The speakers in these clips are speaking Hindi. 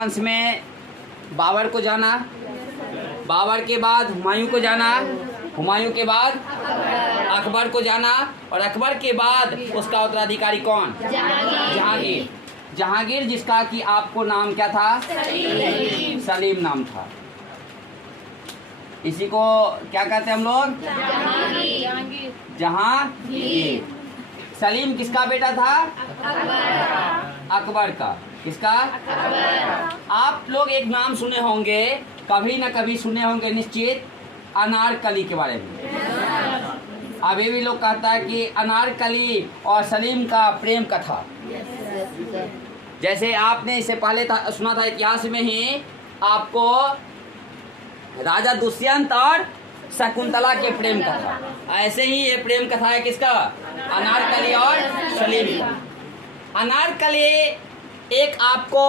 वंश में बाबर को जाना, बाबर के बाद हुमायूं को जाना, हुमायूं के बाद अकबर को जाना, और अकबर के बाद उसका उत्तराधिकारी कौन? जहांगीर। जहांगीर जिसका कि आपको नाम क्या था? सलीम नाम था। इसी को क्या कहते हैं हम लोग? जहांगीर। सलीम किसका बेटा था? अकबर का। किसका? आप लोग एक नाम सुने होंगे, कभी ना कभी सुने होंगे निश्चित, अनारकली के बारे में। अभी भी लोग कहता है कि अनारकली और सलीम का प्रेम कथा। जैसे आपने इससे पहले सुना था इतिहास में ही आपको राजा दुष्यंत और शकुंतला के प्रेम कथा, ऐसे ही ये प्रेम कथा है किसका? अनारकली और सलीम का। अनारकली एक आपको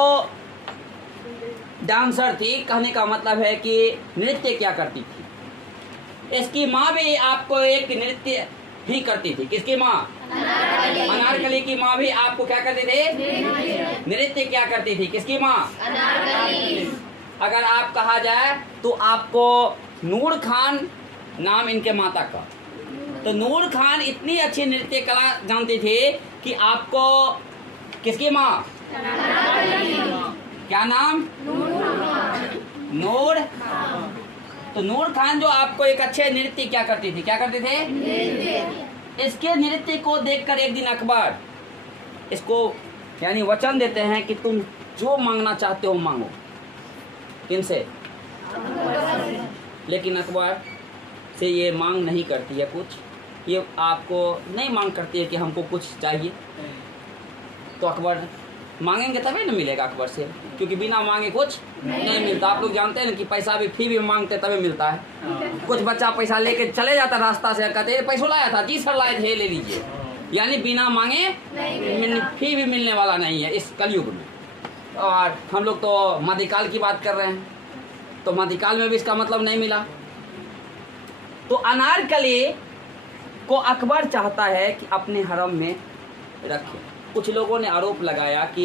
डांसर थी, कहने का मतलब है कि नृत्य क्या करती थी। इसकी माँ भी आपको एक नृत्य ही करती थी। किसकी माँ? अनारकली की माँ भी आपको क्या करती थी? नृत्य क्या करती थी? किसकी माँ? अगर आप कहा जाए तो आपको नूर खान नाम इनके माता का, तो नूर खान इतनी अच्छी नृत्य कला जानती थी कि आपको किसकी माँ? क्या नाम? नूर। तो नूर खान जो आपको एक अच्छे नृत्य क्या करती थी? क्या करते थे? इसके नृत्य को देखकर एक दिन अकबर इसको यानी वचन देते हैं कि तुम जो मांगना चाहते हो मांगो। किनसे? लेकिन अकबर से ये मांग नहीं करती है कुछ, ये आपको नहीं मांग करती है कि हमको कुछ चाहिए। तो अकबर मांगेंगे तभी ना मिलेगा अकबर से, क्योंकि बिना मांगे कुछ नहीं मिलता। आप लोग जानते हैं ना कि पैसा भी फी भी मांगते तभी मिलता है। कुछ बच्चा पैसा लेके चले जाता रास्ता से, कहते पैसा लाया था? जी सर लाए थे, ले लीजिए। यानी बिना मांगे फी भी मिलने वाला नहीं है इस कलयुग में। और हम लोग तो मध्यकाल की बात कर रहे हैं, तो मध्यकाल में भी इसका मतलब नहीं मिला। तो अनारकली को अकबर चाहता है कि अपने हरम में रखे। कुछ लोगों ने आरोप लगाया कि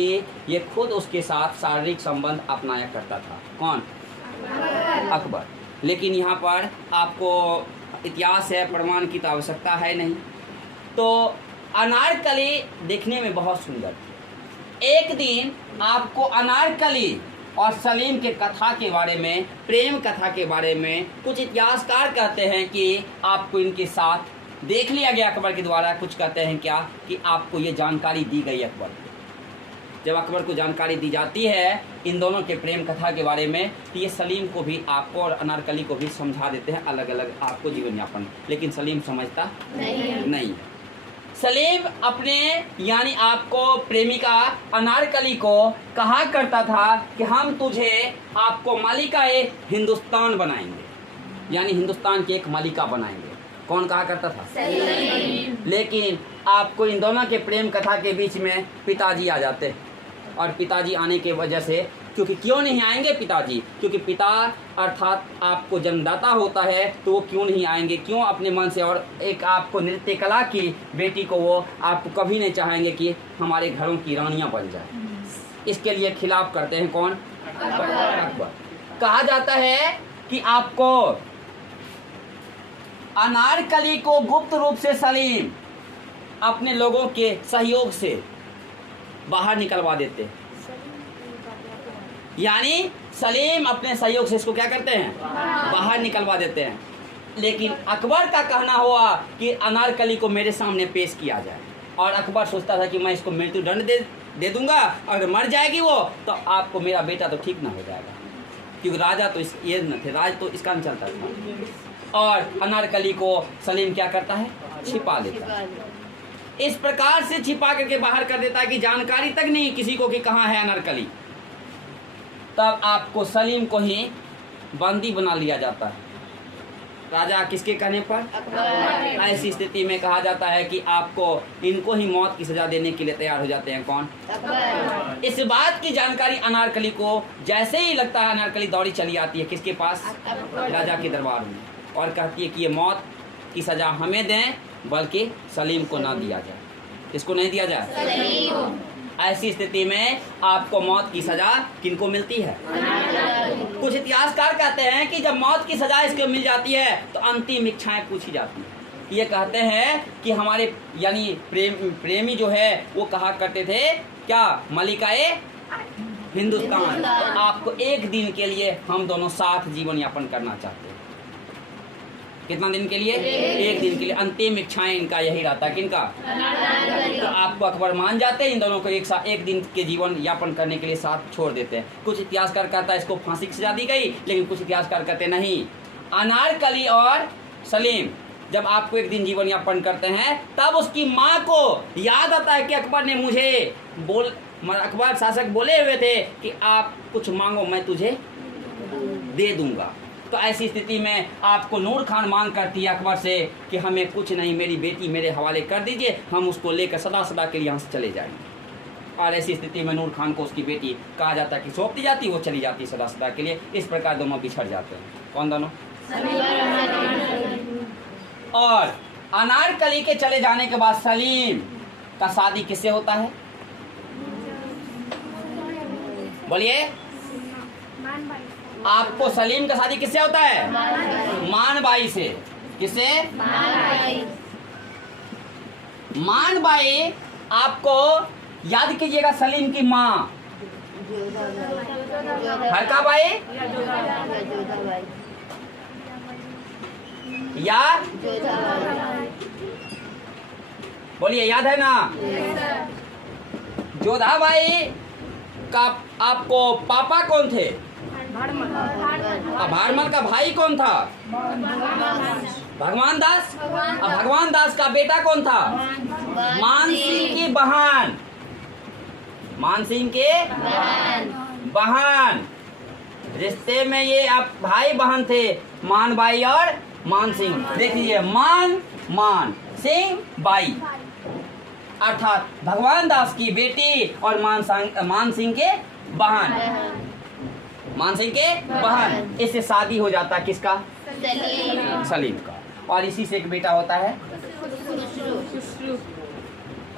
ये खुद उसके साथ शारीरिक संबंध अपनाया करता था। कौन? अकबर। लेकिन यहाँ पर आपको इतिहास है, प्रमाण की तो आवश्यकता है नहीं। तो अनारकली दिखने में बहुत सुंदर थी। एक दिन आपको अनारकली और सलीम के कथा के बारे में, प्रेम कथा के बारे में कुछ इतिहासकार कहते हैं कि आपको इनके साथ देख लिया गया अकबर के द्वारा। कुछ कहते हैं क्या कि आपको ये जानकारी दी गई अकबर को। जब अकबर को जानकारी दी जाती है इन दोनों के प्रेम कथा के बारे में, तो ये सलीम को भी आपको और अनारकली को भी समझा देते हैं अलग अलग आपको जीवन यापन। लेकिन सलीम समझता नहीं। सलीम अपने यानी आपको प्रेमिका अनारकली को कहा करता था कि हम तुझे आपको मालिका ए हिंदुस्तान बनाएंगे, यानी हिंदुस्तान की एक मालिका बनाएंगे। कौन कहा करता था? सलीम। लेकिन आपको इन दोनों के प्रेम कथा के बीच में पिताजी आ जाते हैं। और पिताजी आने के वजह से, क्योंकि क्यों नहीं आएंगे पिताजी? क्योंकि पिता अर्थात आपको जन्मदाता होता है, तो वो क्यों नहीं आएंगे? क्यों अपने मन से? और एक आपको नृत्य कला की बेटी को वो आपको कभी नहीं चाहेंगे कि हमारे घरों की रानियां बन जाए। इसके लिए खिलाफ करते हैं कौन? अकबर। कहा जाता है कि आपको अनारकली को गुप्त रूप से सलीम अपने लोगों के सहयोग से बाहर निकलवा देते। यानी सलीम अपने सहयोग से इसको क्या करते हैं? बाहर निकलवा देते हैं। लेकिन अकबर का कहना हुआ कि अनारकली को मेरे सामने पेश किया जाए। और अकबर सोचता था कि मैं इसको मृत्यु दंड दे दूंगा, अगर मर जाएगी वो तो आपको मेरा बेटा तो ठीक ना हो जाएगा, क्योंकि राजा तो ये न थे, राज तो इसका नहीं चलता था। और अनारकली को सलीम क्या करता है? छिपा देता है। इस प्रकार से छिपा करके बाहर कर देता है कि जानकारी तक नहीं किसी को कि कहाँ है अनारकली। तब आपको सलीम को ही बंदी बना लिया जाता है राजा किसके कहने पर? ऐसी स्थिति में कहा जाता है कि आपको इनको ही मौत की सजा देने के लिए तैयार हो जाते हैं। कौन? इस बात की जानकारी अनारकली को जैसे ही लगता है, अनारकली दौड़ी चली आती है किसके पास? राजा के दरबार में, और कहती है कि ये मौत की सजा हमें दें, बल्कि सलीम को ना दिया जाए। इसको नहीं दिया जाए। ऐसी स्थिति में आपको मौत की सजा किनको मिलती है? कुछ इतिहासकार कहते हैं कि जब मौत की सजा इसको मिल जाती है तो अंतिम इच्छाएं पूछी जाती हैं। ये कहते हैं कि हमारे यानी प्रेमी जो है वो कहा करते थे क्या, मलिकाए हिंदुस्तान, आपको एक दिन के लिए हम दोनों साथ जीवन यापन करना चाहते हैं। कितना दिन के लिए? एक दिन के लिए। अंतिम इच्छाएं इनका यही रहता है। किनका? तो आपको अकबर मान जाते हैं, इन दोनों को एक दिन के जीवन यापन करने के लिए साथ छोड़ देते हैं। कुछ इतिहासकार कहता है इसको फांसी की सजा दी गई, लेकिन कुछ इतिहासकार कहते नहीं, अनारकली और सलीम जब आपको एक दिन जीवन यापन करते हैं तब उसकी माँ को याद आता है कि अकबर ने मुझे अकबर शासक बोले हुए थे कि आप कुछ मांगो मैं तुझे दे दूंगा। तो ऐसी स्थिति में आपको नूर खान मांग करती है अकबर से कि हमें कुछ नहीं, मेरी बेटी मेरे हवाले कर दीजिए, हम उसको लेकर सदा सदा के लिए यहाँ से चले जाएंगे। और ऐसी स्थिति में नूर खान को उसकी बेटी कहा जाता है कि सौंप दी जाती, वो चली जाती सदा सदा के लिए। इस प्रकार दोनों बिछड़ जाते हैं। कौन दोनों? और अनारकली के चले जाने के बाद सलीम का शादी किससे होता है? बोलिए। आपको सलीम का शादी किससे होता है? मानबाई से। किससे? मानबाई। आपको याद कीजिएगा सलीम की माँ हरकाबाई या बोलिए, याद है ना? जोधाबाई का आपको पापा कौन थे? भारमल का भाई कौन था? भगवान दास। भगवान दास का बेटा कौन था? मान सिंह की बहन। मान सिंह के बहन। रिश्ते में ये आप भाई बहन थे, मानबाई और मान सिंह। देखिए, मान सिंह बाई, अर्थात भगवान दास की बेटी और मान सिंह के बहन। मान सिंह के बहन। इससे शादी हो जाता है किसका? सलीम का। और इसी से एक बेटा होता है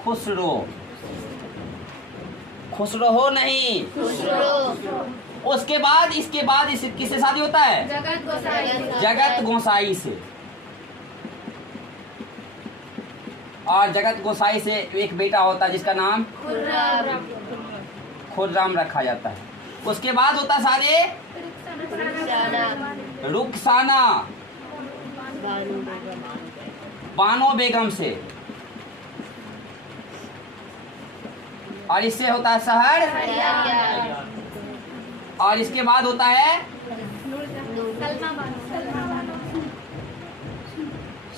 खुसरो। खुसरो हो नहीं, उसके बाद इसके बाद किससे शादी होता है? जगत गोसाई से। और जगत गोसाई से एक बेटा होता है जिसका नाम खुर्राम रखा जाता है। उसके बाद होता सारे रुखसाना बानो बेगम से। और इससे होता है शहर। और इसके बाद होता है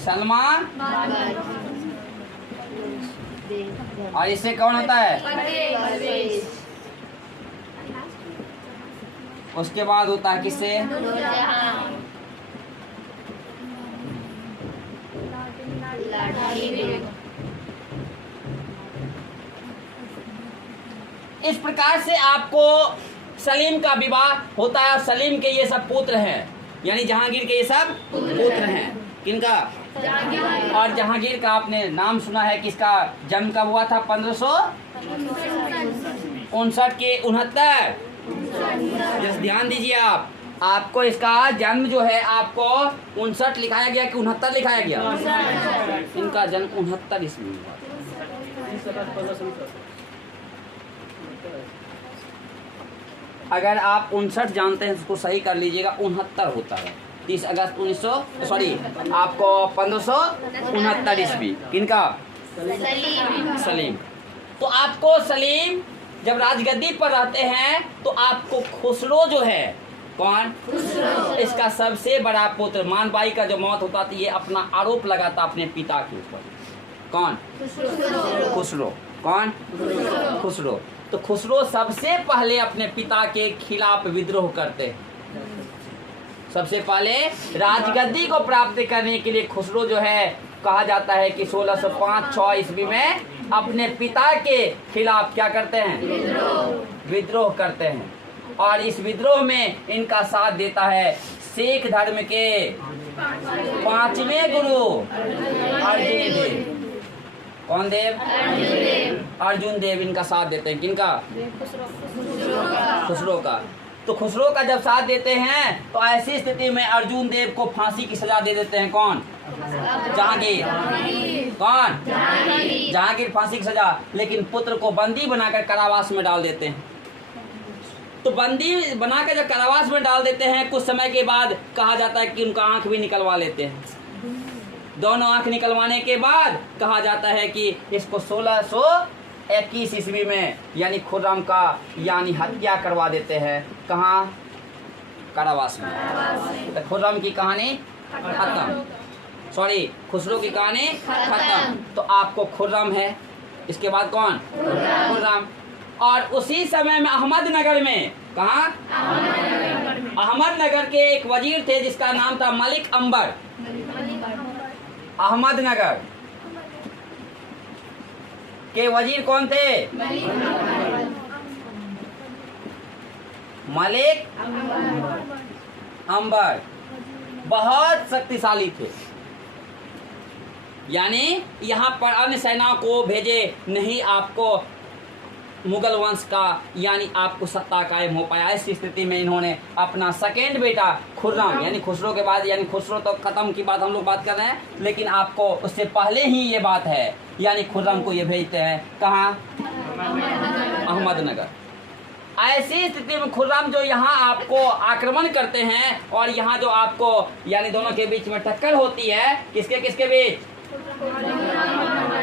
सलमान। और इससे कौन होता है? उसके बाद होता है किससे? इस प्रकार से आपको सलीम का विवाह होता है। सलीम के ये सब पुत्र हैं, यानी जहांगीर के ये सब पुत्र हैं। किनका? और जहांगीर का आपने नाम सुना है, किसका जन्म कब हुआ था? 1559 के 69। ध्यान दीजिए आप, आपको इसका जन्म जो है आपको 59 लिखाया गया कि 69 लिखाया गया? इनका जन्म 69 ईस्वी में हुआ। अगर आप 59 जानते हैं उसको सही कर लीजिएगा, 69 होता है। 30 अगस्त 1569 ईस्वी। किनका? सलीम। तो आपको सलीम जब राजगद्दी पर रहते हैं तो आपको खुसरो जो है, कौन? इसका सबसे बड़ा पुत्र मानबाई का जो मौत होता थी, ये अपना आरोप लगाता अपने पिता के ऊपर। कौन? खुसरो। कौन? खुसरो। तो खुसरो सबसे पहले अपने पिता के खिलाफ विद्रोह करते हैं। सबसे पहले राजगद्दी को प्राप्त करने के लिए खुसरो जो है, कहा जाता है कि 1605-6 ईस्वी में अपने पिता के खिलाफ क्या करते हैं? विद्रोह करते हैं। और इस विद्रोह में इनका साथ देता है सिख धर्म के 5वें गुरु अर्जुन देव। कौन देव? अर्जुन देव इनका साथ देते हैं। किनका? खुसरो का। तो खुसरो का जब साथ देते हैं तो ऐसी स्थिति में अर्जुन देव को फांसी की सजा दे देते हैं। कौन? जहांगीर। कौन? जहांगीर फांसी की सजा। लेकिन पुत्र को बंदी बनाकर कारावास में डाल देते हैं। तो बंदी बनाकर जब कारावास में डाल देते हैं, कुछ समय के बाद कहा जाता है कि उनका आंख भी निकलवा लेते हैं। दोनों आंख निकलवाने के बाद कहा जाता है कि इसको 1621 ईस्वी में यानी खुर्रम का यानी हत्या करवा देते हैं। कहाँ? कारावास में। तो खुर्रम की कहानी खत्म। सॉरी, खुसरो की कहानी खत्म। तो आपको खुर्रम है, इसके बाद कौन? खुर्रम। और उसी समय में अहमदनगर में, कहाँ? अहमदनगर के एक वजीर थे जिसका नाम था मलिक अंबर। अहमदनगर के वजीर कौन थे? मलिक अंबर बहुत शक्तिशाली थे। यानी यहाँ पर अन्य सेनाओं को भेजे नहीं, आपको मुगल वंश का यानी आपको सत्ता कायम हो पाया। इस स्थिति में इन्होंने अपना सेकेंड बेटा खुर्रम यानी खुसरो के बाद, यानी खुसरो तो खत्म की बात हम लोग बात कर रहे हैं, लेकिन आपको उससे पहले ही ये बात है, यानी खुर्रम को ये भेजते हैं कहाँ? अहमदनगर। ऐसी स्थिति में खुर्रम जो यहाँ आपको आक्रमण करते हैं और यहाँ जो आपको यानी दोनों के बीच में टक्कर होती है, किसके किसके बीच?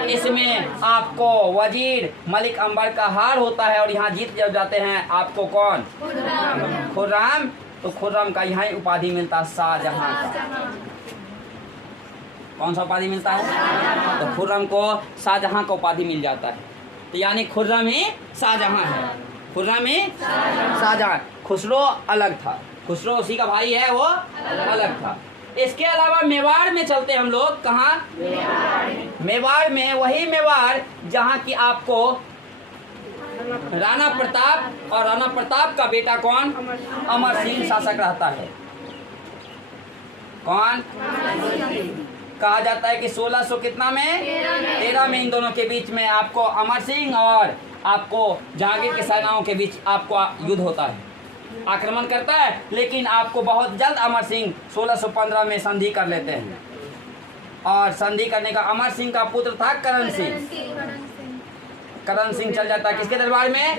इसमें आपको वजीर मलिक अंबर का हार होता है और यहाँ जीत जब जाते हैं आपको कौन? खुर्रम। तो खुर्रम का यहाँ उपाधि मिलता है शाहजहां का। कौन सा उपाधि मिलता है? तो खुर्रम को शाहजहां का उपाधि मिल जाता है। तो यानी खुर्रम ही शाहजहां है। खुर्रम ही शाहजहां। खुसरो अलग था, खुसरो उसी का भाई है, वो अलग था। इसके अलावा मेवाड़ में चलते हम लोग। कहाँ? मेवाड़ में, वही मेवाड़ जहाँ की आपको राणा प्रताप और राणा प्रताप का बेटा कौन? अमर सिंह शासक रहता है। कौन? कहा जाता है कि 1600 कितना में? 13 में इन दोनों के बीच में आपको अमर सिंह और आपको जहांगीर की सेनाओं के बीच आपको युद्ध होता है, आक्रमण करता है। लेकिन आपको बहुत जल्द अमर सिंह 1615 में संधि कर लेते हैं। और संधि करने का अमर सिंह का पुत्र था करण सिंह। करण सिंह चल जाता है किसके दरबार में?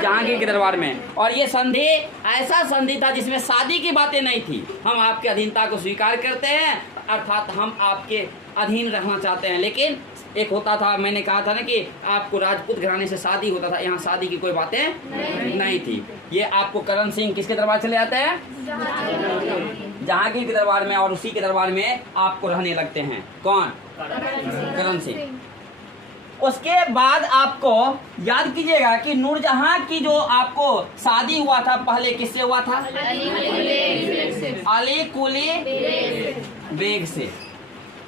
जहांगीर के दरबार में। और ये संधि ऐसा संधि था जिसमें शादी की बातें नहीं थी। हम आपके अधीनता को स्वीकार करते हैं, अर्थात हम आपके अधीन रहना चाहते हैं। लेकिन एक होता था, मैंने कहा था ना कि आपको राजपूत घराने से शादी होता था, यहाँ शादी की कोई बातें नहीं थी। ये आपको करण सिंह किसके दरबार चले जाते हैं? जहांगीर के दरबार में। और उसी के दरबार में आपको रहने लगते हैं। कौन? करण सिंह। उसके बाद आपको याद कीजिएगा कि नूरजहां की जो आपको शादी हुआ था पहले किससे हुआ था? अली कुली बेग से।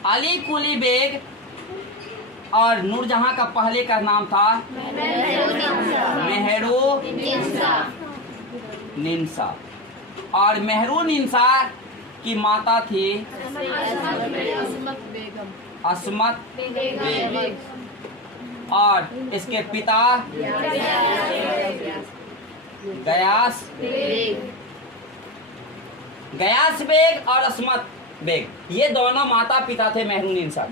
अली कुली बेग और नूरजहां का पहले का नाम था मेहरू निंसा। और मेहरू निंसा की माता थी असमत बेग और इसके पिता गयास बेग और असमत बेग। ये दोनों माता पिता थे मेहरू निंसा।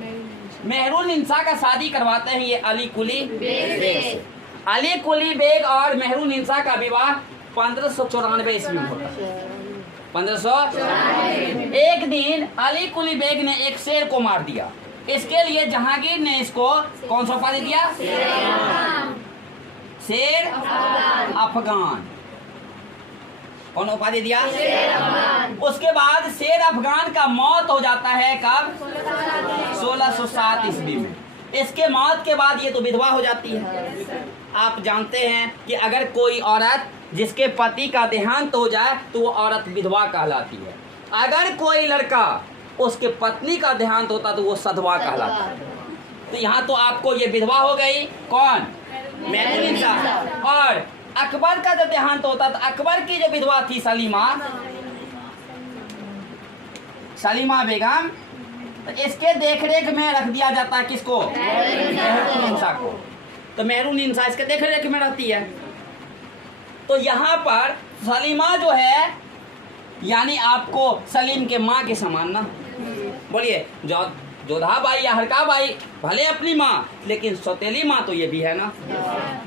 मेहरू निंसा का शादी करवाते हैं ये अली कुली बेग से। अली कुली बेग और मेहरू निंसा का विवाह 1594 ईस्वी में होता है। 1594। एक दिन अली कुली बेग ने एक शेर को मार दिया। इसके लिए जहांगीर ने इसको कौन सा उपाधि दिया? शेर अफगान। कौन उपाधि दिया? उसके बाद शेर अफगान का मौत हो जाता है कब? 1607 ईस्वी में। इसके मौत के बाद ये तो विधवा हो जाती है। आप जानते हैं कि अगर कोई औरत जिसके पति का देहांत हो जाए तो वो औरत विधवा कहलाती है। अगर कोई लड़का उसके पत्नी का देहांत होता तो वो सधवा कहलाता है। तो यहाँ तो आपको ये विधवा हो गई। कौन? मेहरू निंसा। और अकबर का जब देहांत होता तो अकबर की जो विधवा थी सलीमा बेगम, तो इसके देखरेख में रख दिया जाता है किसको? मेहरुनिसा को। तो मेहरुनिसा इसके देखरेख में रहती है। तो यहाँ पर सलीमा जो है यानी आपको सलीम के माँ के समान ना। बोलिए, जोधा बाई या हरका बाई भले अपनी माँ, लेकिन सौतेली माँ तो ये भी है ना।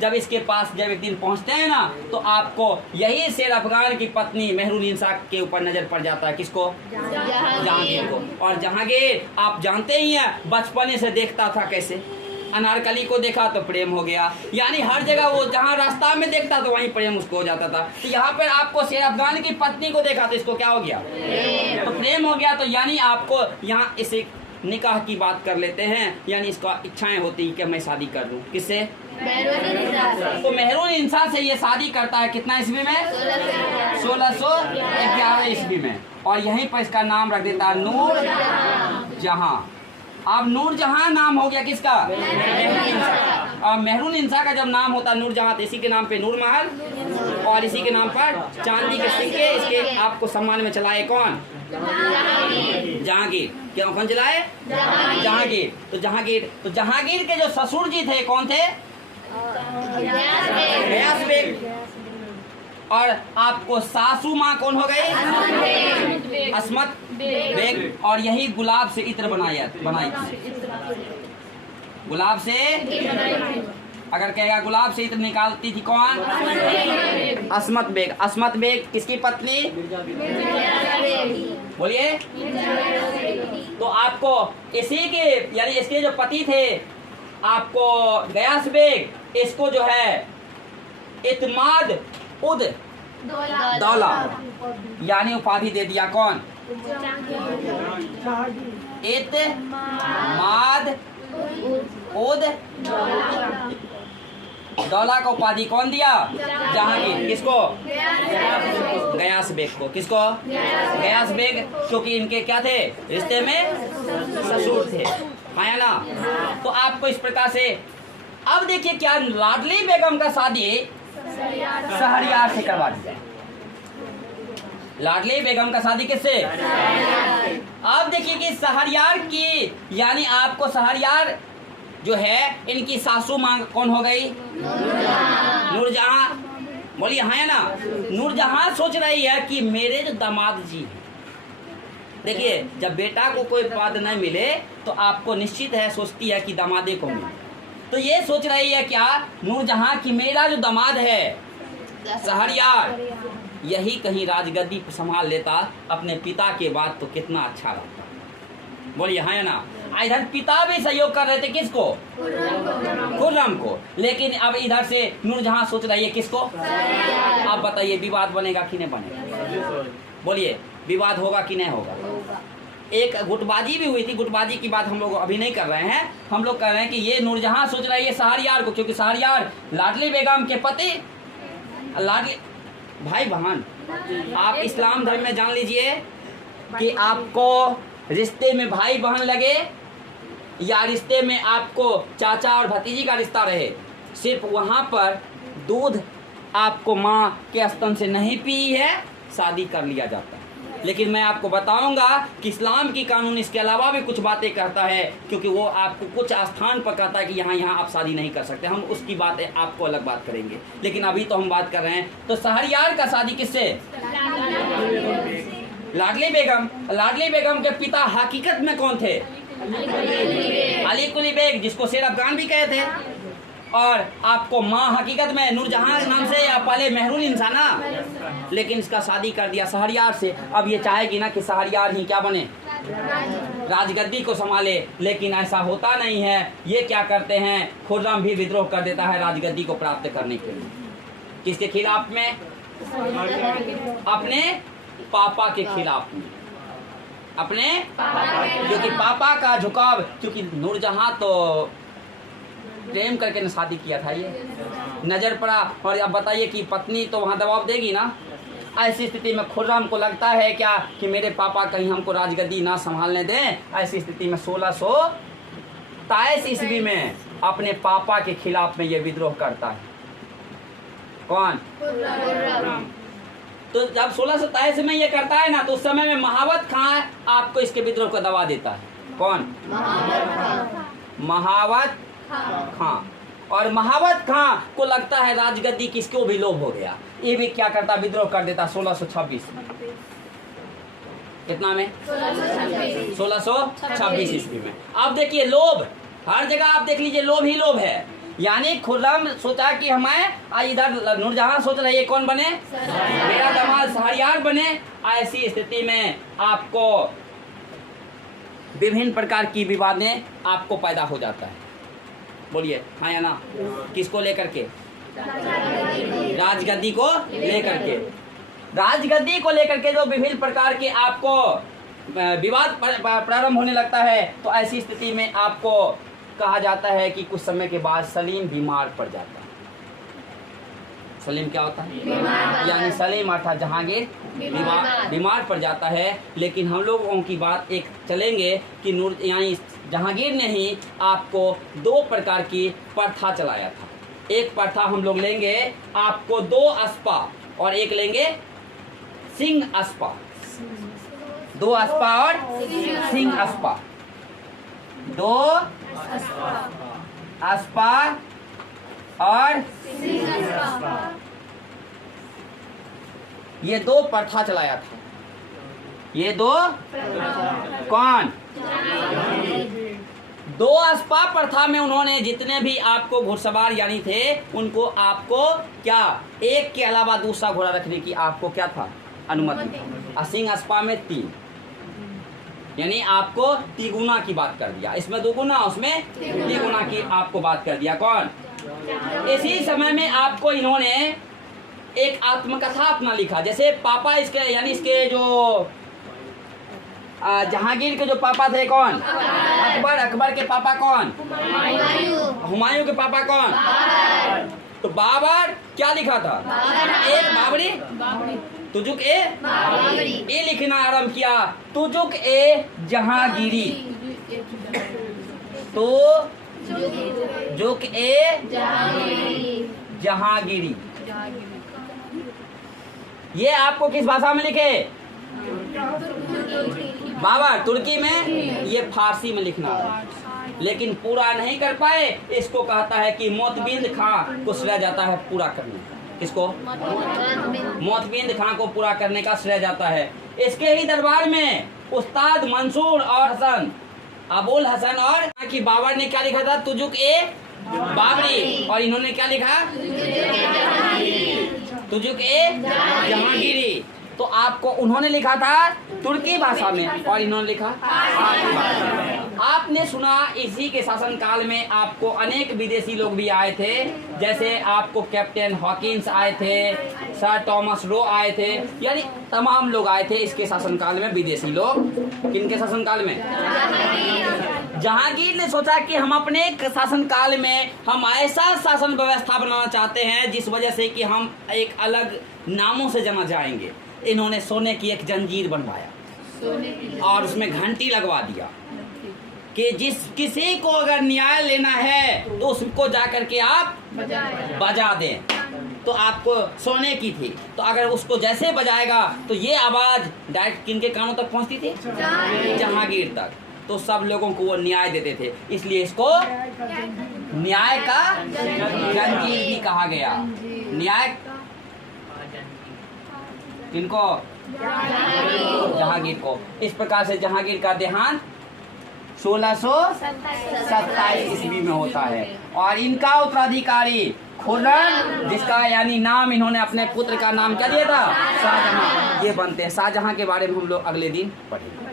जब इसके पास जब एक दिन पहुंचते हैं ना, तो आपको यही शेर अफगान की पत्नी मेहरुनिसा के ऊपर नजर पड़ जाता है। किसको? जहांगीर को। और जहांगीर आप जानते ही हैं बचपने से देखता था कैसे, अनारकली को देखा तो प्रेम हो गया, यानी हर जगह वो जहाँ रास्ता में देखता तो वहीं प्रेम उसको हो जाता था। तो यहाँ पर आपको शेर अफगान की पत्नी को देखा तो इसको क्या हो गया? तो प्रेम हो गया। तो यानी आपको यहाँ इसे निकाह की बात कर लेते हैं, यानी इसका इच्छाएं होती कि मैं शादी कर लूं। किससे? तो मेहरुनिसा से ये शादी करता है कितना ईस्वी में? 1611 ईस्वी में। और यहीं पर इसका नाम रख देता है नूर जहां। अब नूर जहां नाम हो गया किसका? मेहरुनिसा। और मेहरुनिसा का जब नाम होता है नूर जहां, तो इसी के नाम पे नूर महल और इसी के नाम पर चांदी के सिक्के इसके आपको सम्मान में चलाए कौन? जहांगीर। क्यों कौन चलाए? जहांगीर। तो जहांगीर के जो ससुर जी थे कौन थे? गयास बेग। और आपको सासू माँ कौन हो गई? अस्मत बेग। और यही गुलाब से इत्र बनाई गुलाब से अगर कहेगा गुलाब से इत्र निकालती थी कौन? अस्मत बेग। अस्मत बेग किसकी पत्नी? बोलिए। तो आपको इसी के यानी इसके जो पति थे आपको गयास बेग, इसको जो है इत्माद उद दौला यानी उपाधि दे दिया कौन? इत्माद उद दौला को उपाधि कौन दिया? जहांगीर। किसको? गयास बेग को। किसको? गयास बेग, क्योंकि इनके क्या थे? रिश्ते में ससुर थे, आया ना। तो आपको इस प्रकार से अब देखिए क्या लाडली बेगम का शादी शहरयार से करवा दिया। लाडली बेगम का शादी किससे? अब देखिए कि शहरयार की यानी आपको शहरयार जो है इनकी सासू माँ कौन हो गई? नूरजहां। बोलिए हाँ है ना। नूरजहां सोच रही है कि मेरे जो दामाद जी, देखिए जब बेटा को कोई पद न मिले तो आपको निश्चित है सोचती है कि दामादे को मिले। तो ये सोच रही है क्या नूरजहां कि मेरा जो दामाद है शहरयार, यही कहीं राजगद्दी संभाल लेता अपने पिता के बाद तो कितना अच्छा रहता। बोलिए हाँ या ना। इधर पिता भी सहयोग कर रहे थे किसको? खुर्रम को। लेकिन अब इधर से नूरजहां सोच रही है किसको? आप बताइए विवाद बनेगा कि नहीं बनेगा? बोलिए विवाद होगा कि नहीं होगा? एक गुटबाजी भी हुई थी। गुटबाजी की बात हम लोग अभी नहीं कर रहे हैं, हम लोग कर रहे हैं कि ये नूरजहां सोच रही है शहरयार को, क्योंकि शहरयार लाडली बेगम के पति लाडली भाई बहन। आप इस्लाम धर्म में जान लीजिए कि आपको रिश्ते में भाई बहन लगे या रिश्ते में आपको चाचा और भतीजी का रिश्ता रहे, सिर्फ वहाँ पर दूध आपको माँ के स्तन से नहीं पी है शादी कर लिया जाता है। लेकिन मैं आपको बताऊंगा कि इस्लाम की कानून इसके अलावा भी कुछ बातें कहता है, क्योंकि वो आपको कुछ स्थान पर कहता है कि यहाँ आप शादी नहीं कर सकते। हम उसकी बातें आपको अलग बात करेंगे, लेकिन अभी तो हम बात कर रहे हैं। तो शहरयार का शादी किससे? लाडली बेगम। लाडली बेगम के पिता हकीकत में कौन थे? अली कुली बेग, जिसको शेर अफगान भी कहे थे। और आपको माँ हकीकत में नूरजहां नाम से या पहले मेहरुनिसा ना, लेकिन इसका शादी कर दिया शहरयार से। अब ये चाहेगी ना कि शहरयार ही क्या बने? राजगद्दी को संभाले, लेकिन ऐसा होता नहीं है। ये क्या करते हैं? खुर्रम भी विद्रोह कर देता है राजगद्दी को प्राप्त करने के लिए। किसके खिलाफ में? अपने पापा के खिलाफ में। अपने क्योंकि पापा का झुकाव, क्योंकि नूरजहां तो प्रेम करके ने शादी किया था, ये नजर पड़ा। और अब बताइए कि पत्नी तो वहाँ दबाव देगी ना। ऐसी स्थिति में खुर्रम को लगता है क्या कि मेरे पापा कहीं हमको राजगद्दी ना संभालने दें। ऐसी स्थिति में 1623 ईस्वी में अपने पापा के खिलाफ में ये विद्रोह करता है। कौन? तो जब 1623 में ये करता है ना, तो उस समय में महावत खां आपको इसके विद्रोह को दबा देता है। कौन? महावत खां। और महावत खां को लगता है राजगद्दी किसको भी लोभ हो गया, ये भी क्या करता, विद्रोह कर देता 1626। कितना में? 1626 ईस्वी में। अब देखिए लोभ हर जगह आप देख लीजिए, लोभ ही लोभ है। यानी खुर्रम सोचा कि हमें इधर नूरजहां सोच रही है कौन बने, मेरा दामाद शहरयार बने। ऐसी स्थिति में आपको विभिन्न प्रकार की विवादें आपको पैदा हो जाता है। बोलिए हाँ या ना? किसको लेकर के? राजगद्दी को लेकर के। राजगद्दी को लेकर के जो विभिन्न प्रकार के आपको विवाद प्रारंभ होने लगता है, तो ऐसी स्थिति में आपको कहा जाता है कि कुछ समय के बाद सलीम बीमार पड़ जाता है। सलीम क्या होता है? यानी सलीम अर्थात जहांगीर बीमार पड़ जाता है। लेकिन हम लोगों की बात एक चलेंगे कि नूर यानी जहांगीर ने ही आपको दो प्रकार की प्रथा चलाया था। एक प्रथा हम लोग लेंगे आपको 2 अस्पा और एक लेंगे सिंह अस्पा। 2 अस्पा और सिंह अस्पा। 2 अस्पा और ये 2 प्रथा चलाया था। ये 2 कौन? 2 अस्पा प्रथा में उन्होंने जितने भी आपको घुड़सवार यानी थे उनको आपको क्या एक के अलावा दूसरा घोड़ा रखने की आपको क्या था? अनुमति। सिंह अस्पा में 3 यानी आपको तिगुना की बात कर दिया। इसमें 2 गुना, उसमें 3 गुना की आपको बात कर दिया। कौन? इसी समय में आपको इन्होंने एक आत्मकथा अपना लिखा। जैसे पापा इसके यानी इसके जो जहांगीर के जो पापा थे कौन? अकबर। अकबर के पापा कौन? हुमायूं के पापा कौन? तो बाबर क्या लिखा था? एक बाबरी तुजुक ए लिखना आरंभ किया। तुजुक ए जहांगीरी। तो जुक ए जहांगीरी। ये आपको किस भाषा में लिखे? बाबर तुर्की में, ये फारसी में लिखना है। लेकिन पूरा नहीं कर पाए, इसको कहता है कि मोतबिंद खां को श्रेय जाता है पूरा करने का। किसको? मोतबिंद खां को पूरा करने का श्रेय जाता है। इसके ही दरबार में उस्ताद मंसूर और हसन अबुल हसन और कि बाबर ने क्या लिखा था? तुजुक ए बाबरी। और इन्होंने क्या लिखा? तुजुक ए जहांगीरी। तो आपको उन्होंने लिखा था तुर्की भाषा में और इन्होंने लिखा फारसी भाषा में। आपने सुना इसी के शासन काल में आपको अनेक विदेशी लोग भी आए थे। जैसे आपको कैप्टन हॉकिंस आए थे, सर थॉमस रो आए थे, यानी तमाम लोग आए थे इसके शासन काल में विदेशी लोग। किनके शासन काल में? जहांगीर ने सोचा कि हम अपने शासन काल में हम ऐसा शासन व्यवस्था बनाना चाहते हैं जिस वजह से कि हम एक अलग नामों से जाना जाएंगे। इन्होंने सोने की एक जंजीर बनवाया और उसमें घंटी लगवा दिया कि जिस किसी को अगर न्याय लेना है तो उसको जाकर के आप बजा दें। तो आपको सोने की थी, तो अगर उसको जैसे बजाएगा तो ये आवाज डायरेक्ट किनके कानों तक पहुंचती थी? जहांगीर तक। तो सब लोगों को वो न्याय देते थे, इसलिए इसको न्याय का जंजीर भी कहा गया। न्याय किनको? जहांगीर को। इस प्रकार से जहांगीर का देहांत 1627 ईस्वी में होता है। और इनका उत्तराधिकारी खुर्रम, जिसका यानी नाम इन्होंने अपने पुत्र का नाम क्या दिया था? शाहजहां। ये बनते हैं। शाहजहां के बारे में हम लोग अगले दिन पढ़ेंगे।